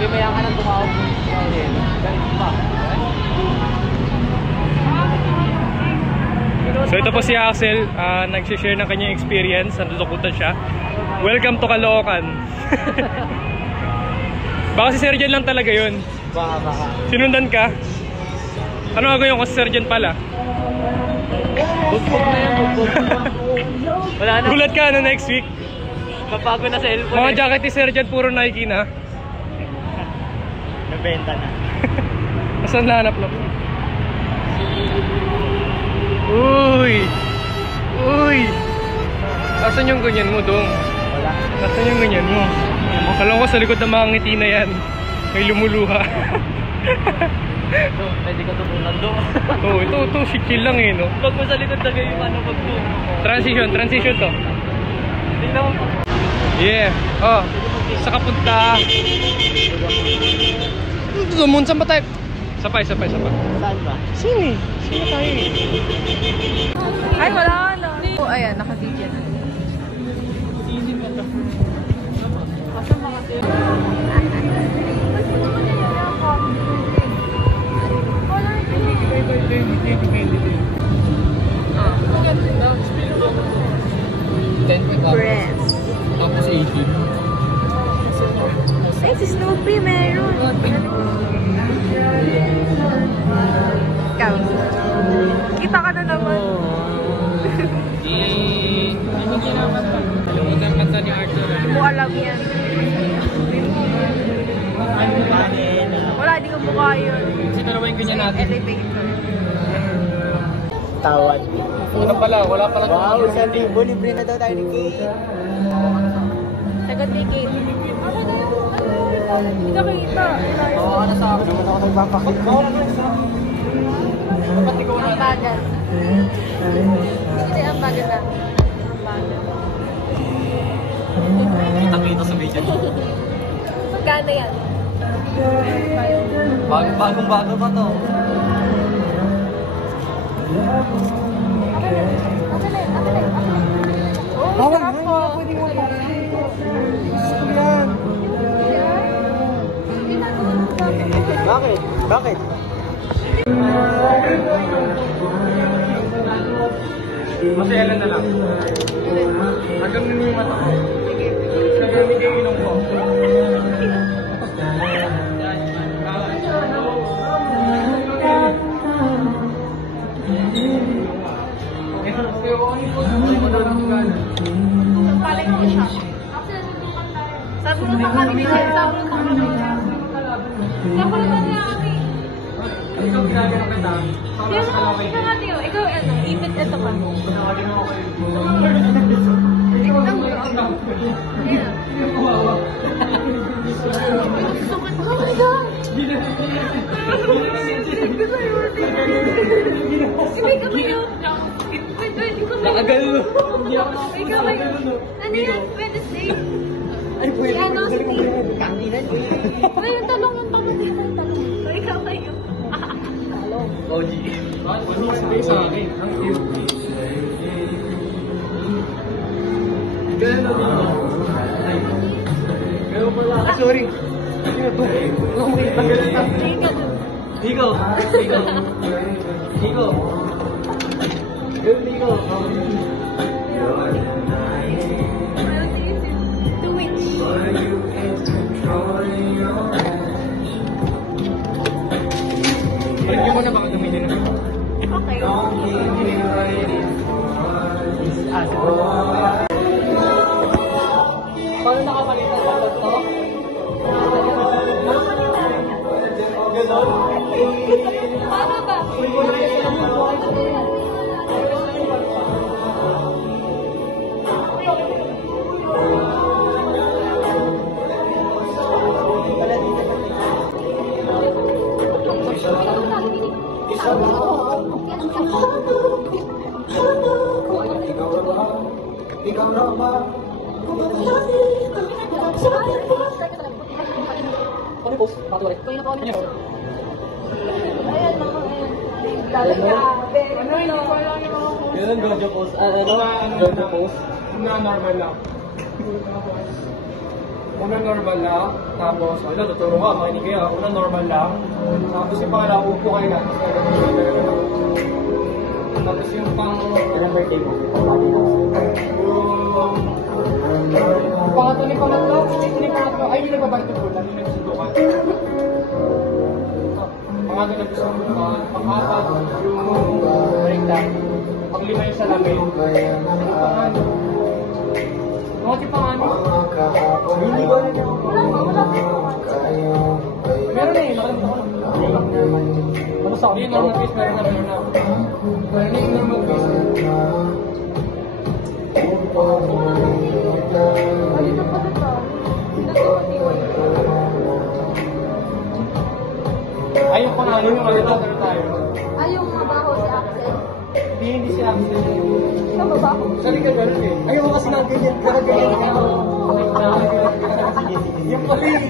Maya ka nang tumawag mo. Galit pa. So ito po si Axel, nag-share ng kanyang experience, nalulukutan siya. Welcome to Caloocan. Baka si Sergeant lang talaga yun. Baka. Sinundan ka? Ano gagawin ko si Sergeant pala? Bugbog na yan, bugbog. Wala na. Gulat ka next week. Mapago na sa cellphone. Mga jacket ni Sergeant puro Nike na. Nabenta na. Asan nahanap lang? Uy! Asan yung ganyan mo, Dong? Wala. Asan yung ganyan mo? Alam ko sa likod ng mga ngiti na yan. May lumuluha. Ito, pwede ka tumunan doon. Ito, chill lang eh, no? Pag mo sa likod na yung ano, pag-zoom. Transition to. Tingnan mo. Yeah. Oh, sa kapunta. Saan ba tayo? Sapay. Saan ba? Sino tayo eh? Ay, wala na. Oh, ayan, naka-video na. Sisi pa ito. Kasi mga tayo. Press. Tapos 18. Ay, si Snoopy meron. Ikaw. Kita ka na naman. Hindi naman pa. Alam mo ni Arthur. Hindi mo alam yan. Wala, di ko mukha yun. Sinarawain ko niya natin. Elevator. Tawad. Una pala, wala pala. Wow, 1,000. Libre na daw tayo ni Kate. Sagot ni Kate. Hindi ka kita. Oo, ano sa akin? Naman ako nagpapakit ko. Ba't ikaw na? Ang bagal. Hindi, ang bagal na. Ang bagal. Kitang-kita sa video. Magkano yan? Bagong-bago pa to. Oh, sarap po. Bakit? Masaya na lang. Hanggang nyo yung mata ko. Nagamit yung ilong ko. Sampalin mo siya. Sabi mo pa kami nila. Sabi mo pa kami nila. Sabi mo pa kami. Ikaw ginagano ka dami. Ikaw nga, Tio. Ikaw, ano, ipit ito ka. Oh my God! Ibig ka ba yun? Nakagal mo. Ikaw ba yun? Ano yan? Wednesday? Ay, pwede. Si ano, si Tio. Kanginan ko yun. Ay, yung talong ng pamagay ng talong. Ikaw ba yun? OG. Wala sabi sa akin. Ang cute. Ah, sorry. Sino to? Higo. To which? Hindi mo na baka gamitin na. Okay. Paano nakapalitan sa to? Paano ba? Ikaw na ba? Ano post? Patuloy. Ayan, mga Yun ang Gojo post. Ano? Gojo post. Na normal lang. Una normal lang, tapos ano, tuturo ka, makinig kayo. Una normal lang, tapos yung pangalawa, upo kayo lang. Tapos yung Ilang birthday mo? pangatlo, ay yung nagbabalik ko lang, yung nagsusubukan. Pangatlo nagsusubukan, pang-apat, yung baliktad, pang-lima yung salamin. Mga pang-ano? Hindi ko alam yung meron na yun, nakalimutan ko na. Ano sa akin? Yung normal case, meron na. Ano yung normal case? Ayun ko na, yung malita na tayo. Ay, yung mabaho si Axel. Hindi si Axel. Siya mabaho. Sabi ka gano'n eh. Ayaw mo kasi ng ganyan. Kaya ganyan. Yung pala yun.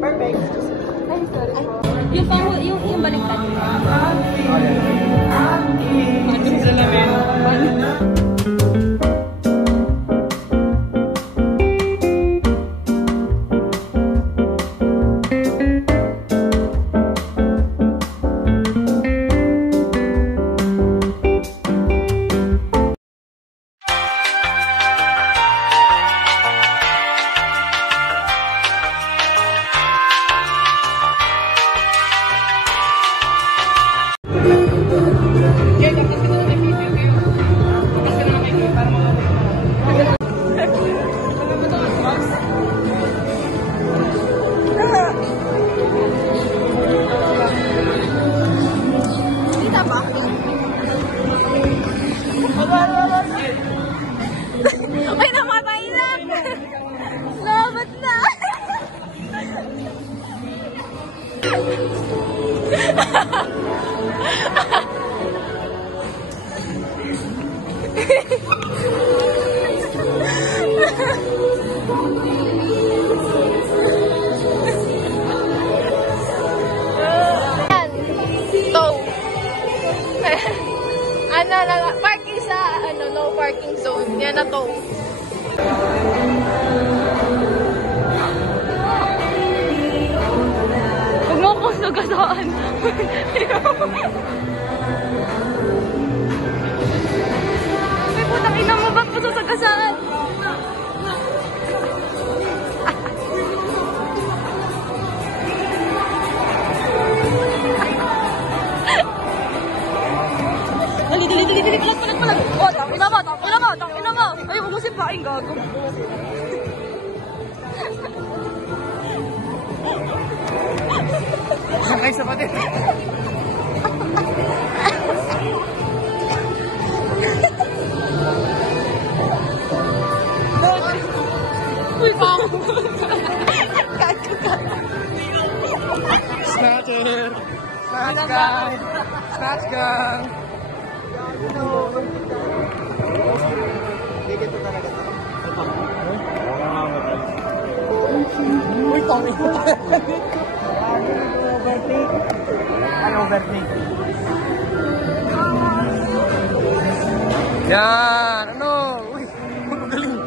Perfect. Ay, sorry po. Yung baliktad. Ano sa lamin? Kita ba? Ay, namatay na! Labat na! Parking sa, no parking zone. Yan na to. Huwag mo akong sugasaan. Ay, putang ina mo, ba't mo sasagasaan? Dali, palag. Oh, tangina mo. Ay, huwag mo sipain, gago. Sakay sa patin. Uy, pao. Snatcher! Snatch gang! Snatch gang! Uy, Tommy! Ano overtake? Yan! Ano? Uy! Magaling!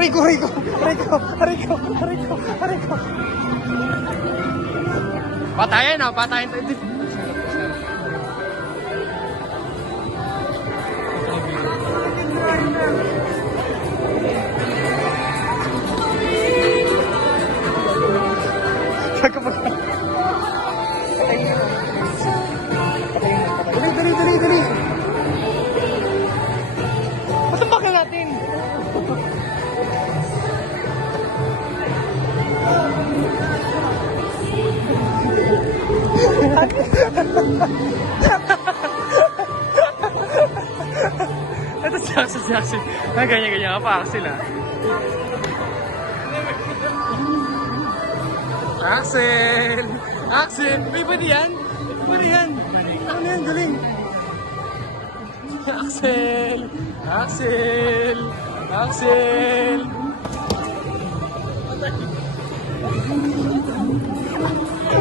Rico! Patayan na, patayan tayo. Dali. Patambakan natin. Ito si Axel. Ganyan-ganyan ka pa, Axel ah. Axel! Uy, pwede yan? Ano yan? Galing! Axel!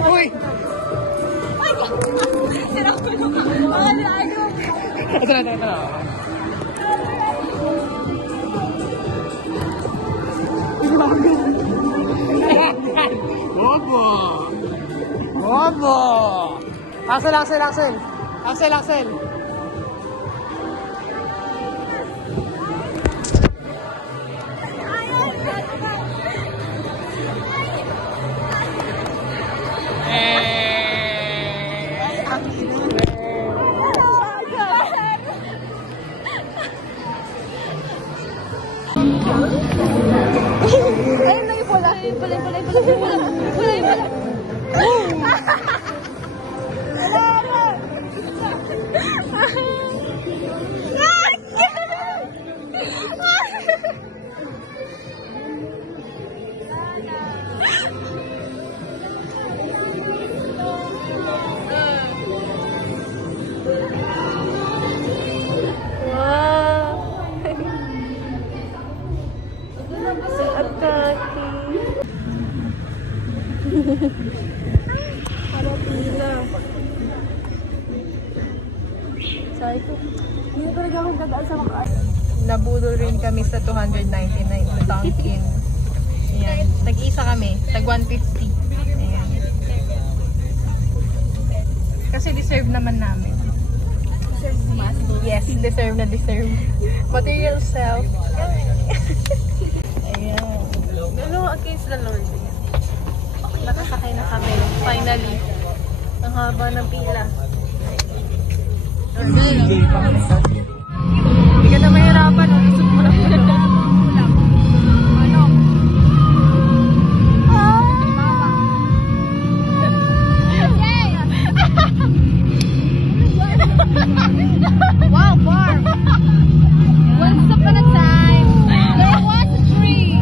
Uy! Sira ko. Ay, ayaw. Ito na. Axel, Axel, Axel. Axel, Axel. Ayun na yung pula. Pula. Sabi ko, hindi talaga ako gagaan sa makaan. Nabudol rin kami sa 299 sa Dunkin. Ayan. Tag-isa kami. Tag 150. Ayan. Kasi deserve naman namin. Yes, deserve na deserve. Material self. Ayan. Hello, against the Lord. Nakasakay na kami. Finally. Ang haba ng pila. Hindi ka na mahirapan. Isip mo lang. Ano? Wow, farm! Once upon a time, there was a tree.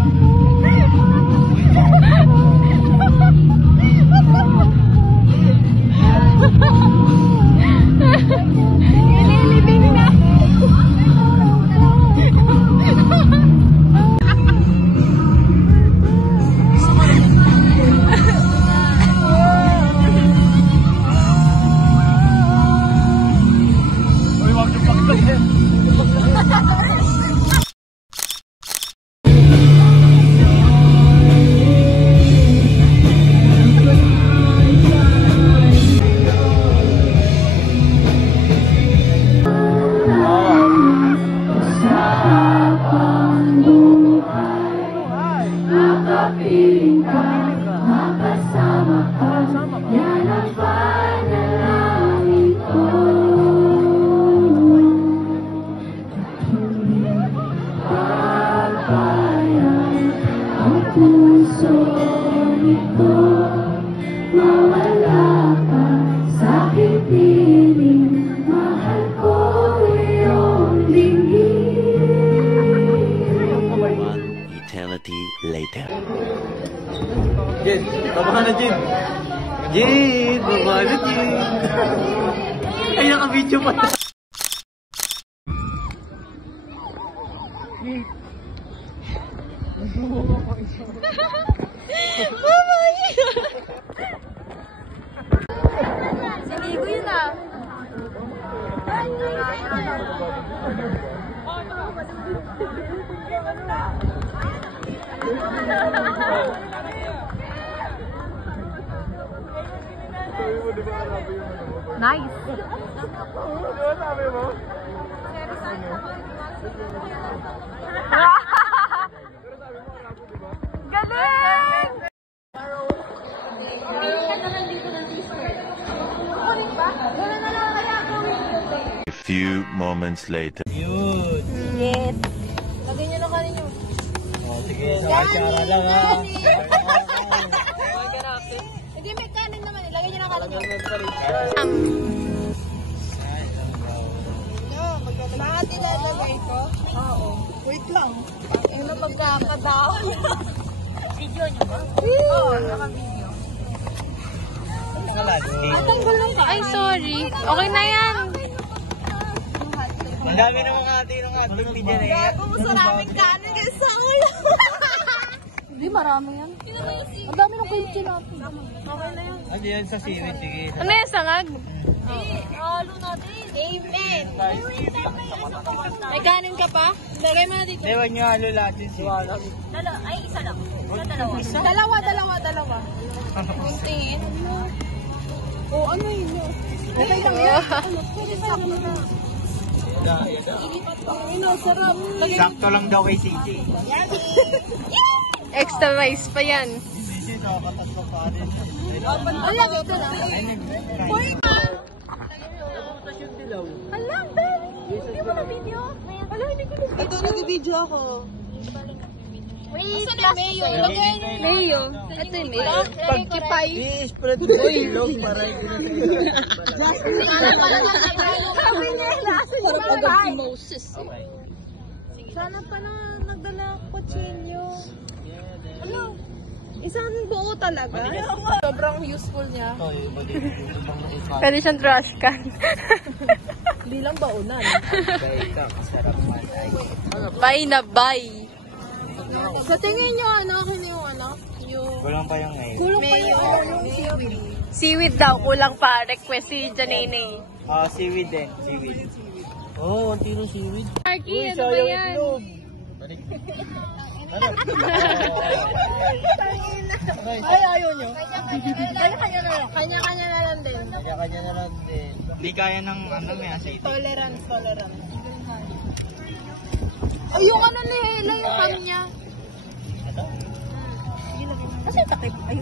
Later. Jin, baba na Jin. Jin, baba na Jin. Ay, naka-video pa. Sinigo yun ah. Nice. Galing! A few moments later. Yun. Yes. Lagyan nyo na kanin nyo. Oh, sige, nakasyara lang ha. Hindi, may kanin naman. Lagyan nyo na kanin nyo. Bakit ilalagay ko? Oo. Wait lang. Ano pagkakataon? Video nyo ba? Oo, naka-video. Ay, sorry. Okay na yan. Ang dami ng mga ate ng ating video na yan. Gago mo sa raming kanin guys sa ulo. Hindi, marami yan. Ang dami ng kimchi natin. Okay na yan. Ano yan sa siwit? Sige. Ano yung sangag? Halo natin. Amen. May kanin ka pa? Lagay mo na dito. Ewan nyo halo lahat yung siwit. Ay, isa lang. Dalawa. Dalawa. Yung tingin. O, ano yun? Okay lang yan. Ano, sarap. Sakto lang daw kay CJ. Extra rice pa yan. Kasi nakakatatlo pa rin. Ala, ito na. Uy, ala, hindi mo na video? Ala, hindi ko na video. Ito, nag-video ako. Wait, na Mayo. Mayo. Ito yung Mayo. Pagkipay. I-spread mo yung ilog para hindi na Sabi niya, sarap agad si Moses. Okay. Sana pala nagdala ako kutsilyo. Ano? Isang buo talaga. Sobrang useful niya. Ito, yung mag-ibig bang naisap. Pwede siyang trash can. Hindi lang baunan. Kaya ito, masarap man. Bye na bye. Sa tingin niyo, ano, akin yung ano? Yung... Kulang pa yung ngayon. Kulong pa yung seaweed. Seaweed daw, kulang pa. Request si Janene. Seaweed din. Seaweed. Oo, ang tino seaweed. Marky, ano ba yan? Ay, ayaw niyo. Kanya-kanya na lang. Kanya-kanya na lang din. Kanya-kanya na lang din. Hindi kaya ng ano may aceite. Tolerance. Ay, yung ano ni Hela, yung ham niya. Kasi takip. Ay,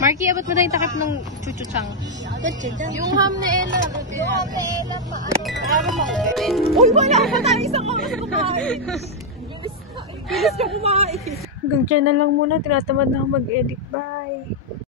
Marky, abot mo na yung takip ng chuchuchang. yung ham ni Ella. Yung ham ni Ella, paano mo? Uy, wala pa tayo isang oras na kumain. Bilis ka kumain. Hanggang dyan na lang muna. Tinatamad na ako mag-edit. Bye.